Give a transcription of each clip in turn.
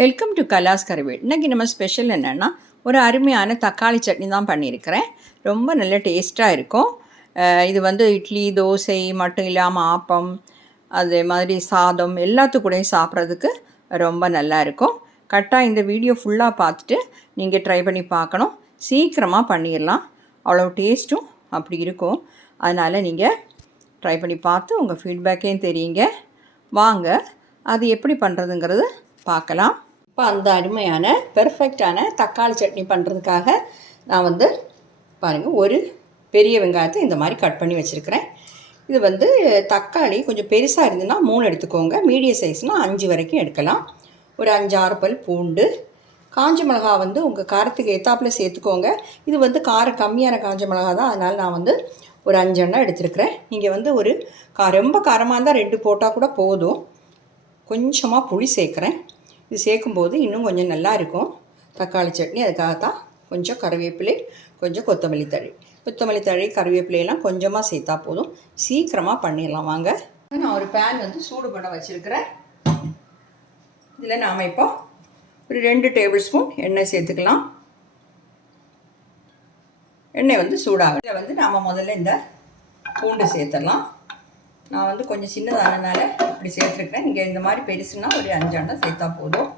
Welcome to கலாஸ் கறிவேல். இன்றைக்கி நம்ம special என்னென்னா ஒரு அருமையான தக்காளி சட்னி தான் பண்ணியிருக்கிறேன். ரொம்ப நல்ல டேஸ்ட்டாக இருக்கும். இது வந்து இட்லி, தோசை மட்டும் இல்லாமல் ஆப்பம், அதே மாதிரி சாதம் எல்லாத்துக்கூடையும் சாப்பிட்றதுக்கு ரொம்ப நல்லா இருக்கும். கரெக்டாக இந்த வீடியோ ஃபுல்லாக பார்த்துட்டு நீங்கள் ட்ரை பண்ணி பார்க்கணும். சீக்கிரமாக பண்ணிடலாம். அவ்வளோ டேஸ்ட்டும் அப்படி இருக்கும். அதனால் நீங்கள் ட்ரை பண்ணி பார்த்து உங்கள் ஃபீட்பேக்கையும் தெரியுங்க. வாங்க அது எப்படி பண்ணுறதுங்கிறது பார்க்கலாம். இப்போ அந்த அருமையான பெர்ஃபெக்டான தக்காளி சட்னி பண்ணுறதுக்காக நான் வந்து பாருங்கள், ஒரு பெரிய வெங்காயத்தை இந்த மாதிரி கட் பண்ணி வச்சுருக்கிறேன். இது வந்து தக்காளி கொஞ்சம் பெருசாக இருந்ததுன்னா 3 எடுத்துக்கோங்க, மீடியம் சைஸ்னால் 5 வரைக்கும் எடுக்கலாம். ஒரு 5-6 பல் பூண்டு, காஞ்ச மிளகா வந்து உங்கள் காரத்துக்கு ஏற்றாப்பில் சேர்த்துக்கோங்க. இது வந்து காரம் கம்மியான காஞ்ச மிளகா தான், அதனால் நான் வந்து ஒரு 5 எண்ணெய் எடுத்துருக்கிறேன். நீங்கள் வந்து ஒரு ரொம்ப காரமாக இருந்தால் 2 போட்டால் கூட போதும். கொஞ்சமாக புளி சேர்க்குறேன். இது சேர்க்கும்போது இன்னும் கொஞ்சம் நல்லா இருக்கும் தக்காளி சட்னி. அதுக்காகத்தான் கொஞ்சம் கருவேப்பிலை, கொஞ்சம் கொத்தமல்லி தழை, கருவேப்பிலையெல்லாம் கொஞ்சமாக சேர்த்தா போதும். சீக்கிரமாக பண்ணிடலாம். வாங்க. நான் ஒரு பேன் வந்து சூடு பண்ண வச்சுருக்கிறேன். இதில் நாம் இப்போ ஒரு 2 டேபிள் ஸ்பூன் எண்ணெய் சேர்த்துக்கலாம். எண்ணெய் வந்து சூடாகும். இதில் வந்து நாம் முதல்ல இந்த பூண்டு சேர்த்துடலாம். நான் வந்து கொஞ்சம் சின்னதானதுனால இப்படி சேர்த்துருக்கிறேன். நீங்கள் இந்த மாதிரி பெருசுன்னா ஒரு 5 எண்ணெய் சேர்த்தா போதும்.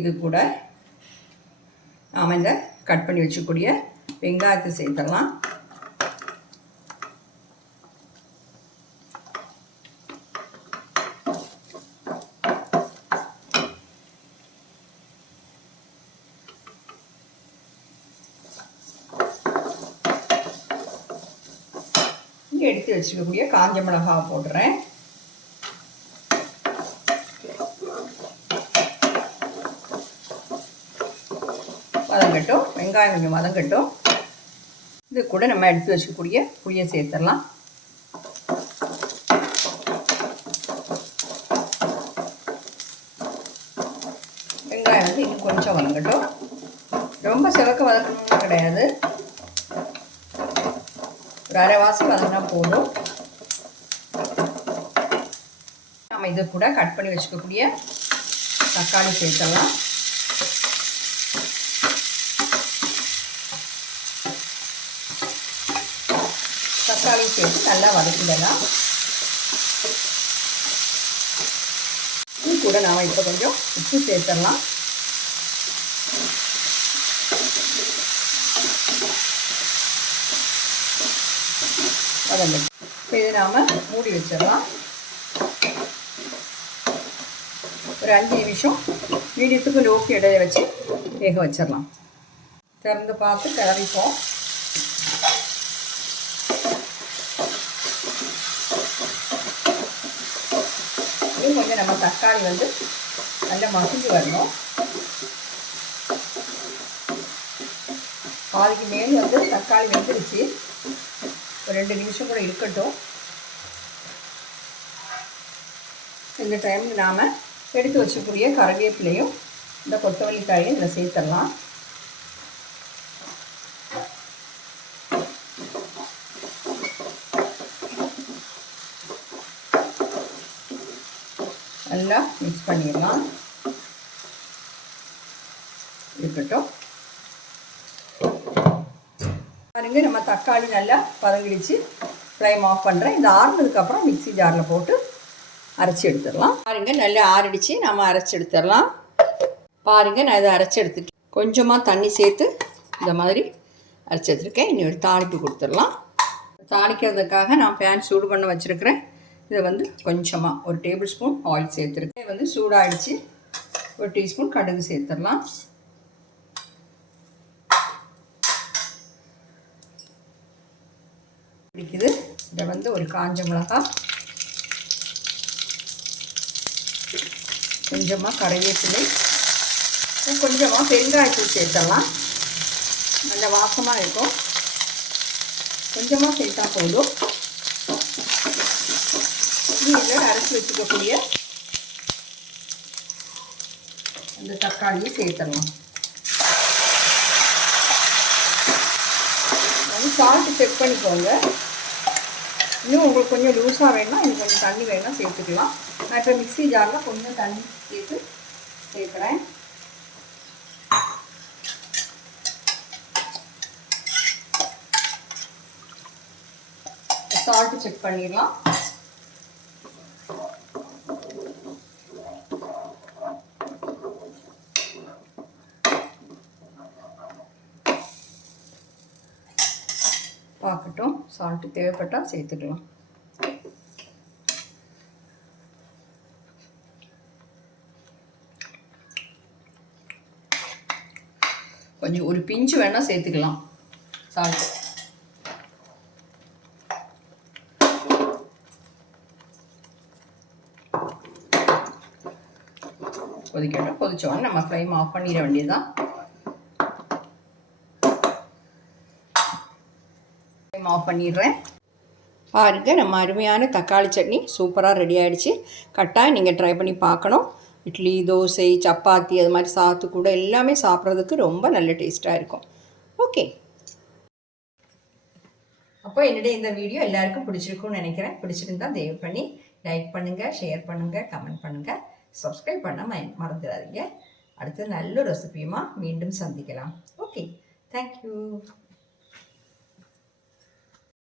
இது கூட நாம் இந்த கட் பண்ணி வச்சுக்கூடிய வெங்காயத்தை சேர்த்துடலாம். எடுத்து வச்சுக்கக்கூடிய காஞ்ச மிளகாவை போடுறேன். வதங்கட்டும், வெங்காயம் கொஞ்சம் வதங்கட்டும். இது கூட நம்ம எடுத்து வச்சுக்கக்கூடிய புளியை சேர்த்துடலாம். வெங்காயம் வந்து இன்னும் கொஞ்சம் வதங்கட்டும். ரொம்ப சிவக்க வதக்கணும்னு கிடையாது, ஒரு அரைவாசி வதங்கினா போதும். நம்ம இது கூட கட் பண்ணி வச்சுக்கக்கூடிய தக்காளி சேர்த்துடலாம். தக்காளி சேர்த்து நல்லா வதக்கிடலாம். இது கூட நாம் இப்போ கொஞ்சம் உப்பு சேர்த்துடலாம். இப்போ இதை நாம் மூடி வச்சிடலாம். ஒரு 5 நிமிஷம் மீடியத்துக்கு லோக்கு இடையை வச்சு வேக வச்சிடலாம். திறந்து பார்த்து கிளறிப்போம். இது கொஞ்சம் நம்ம தக்காளி வந்து நல்லா மசிஞ்சு வரணும். பாதிக்கு மேல் வந்து தக்காளி வெந்துருச்சு. ஒரு 2 நிமிஷம் கூட இருக்கட்டும். இந்த டைமில் நாம் எடுத்து வச்சக்கூடிய கருவேப்பிலையும் இந்த கொத்தமல்லி தழையும் இதில் சேர்த்துடலாம். நல்லா மிக்ஸ் பண்ணிடலாம். இருக்கட்டும். பாருங்க, நம்ம தக்காளி நல்லா பதங்கிடுச்சு. ஃப்ளைம் ஆஃப் பண்ணுறேன். இந்த ஆறுனதுக்கப்புறம் மிக்ஸி ஜாரில் போட்டு அரைச்சி எடுத்துடலாம். பாருங்கள், நல்லா ஆறிடுச்சு. நம்ம அரைச்சி எடுத்துடலாம். பாருங்கள், நான் இதை அரைச்சி எடுத்துட்டு கொஞ்சமாக தண்ணி சேர்த்து இந்த மாதிரி அரைச்சி எடுத்துருக்கேன். இனி ஒரு தாளிப்பு கொடுத்துடலாம். தாளிக்கிறதுக்காக நான் பேன் சூடு பண்ண வச்சுருக்கிறேன். இதை வந்து கொஞ்சமாக ஒரு டேபிள் ஸ்பூன் ஆயில் சேர்த்துருக்கேன். வந்து சூடாகிடுச்சு. ஒரு டீஸ்பூன் கடுகு சேர்த்துடலாம். பிடிக்குது. இதை வந்து ஒரு காஞ்ச மிளகா, கொஞ்சமாக கருவேப்பிலை, கொஞ்சமாக பெருங்காயத்தூள் சேர்த்துடலாம். நல்ல வாசமாக இருக்கும். கொஞ்சமாக சேர்த்தா போதும். இதில் அரைச்சி வச்சுக்கக்கூடிய அந்த தக்காளியை சேர்த்துடலாம். சால்ட்டு செக் பண்ணிக்கோங்க. இன்னும் உங்களுக்கு கொஞ்சம் லூஸாக வேணும்னா இன்னும் கொஞ்சம் தண்ணி வேணும்னா சேர்த்துக்கலாம். நான் இப்போ மிக்ஸி ஜாரில் கொஞ்சம் தண்ணி சேர்க்குறேன். சால்ட்டு செக் பண்ணிடலாம். பார்க்கட்டும், சால்ட்டு தேவைப்பட்டால் சேர்த்துக்கலாம். கொஞ்சம் ஒரு பிஞ்சு வேணால் சேர்த்துக்கலாம் சால்ட்டு. கொதிக்கட்டும். கொதிச்சோடனே நம்ம ஃப்ளைம் ஆஃப் பண்ணிட வேண்டியதுதான். ஃப்ளைம் ஆஃப் பண்ணிடுறேன். பாருங்கள், நம்ம அருமையான தக்காளி சட்னி சூப்பராக ரெடி ஆகிடுச்சு. கட்டாயம் நீங்கள் ட்ரை பண்ணி பார்க்கணும். இட்லி, தோசை, சப்பாத்தி அது மாதிரி சாத்து கூட எல்லாமே சாப்பிட்றதுக்கு ரொம்ப நல்ல டேஸ்ட்டாக இருக்கும். ஓகே, அப்போ என்னுடைய இந்த வீடியோ எல்லாருக்கும் பிடிச்சிருக்கும்னு நினைக்கிறேன். பிடிச்சிருந்தா தயவு பண்ணி லைக் பண்ணுங்கள், ஷேர் பண்ணுங்கள், கமெண்ட் பண்ணுங்கள், சப்ஸ்கிரைப் பண்ண மறந்துடாதீங்க. அடுத்து நல்ல ரெசிபியுமா மீண்டும் சந்திக்கலாம். Okay, thank you.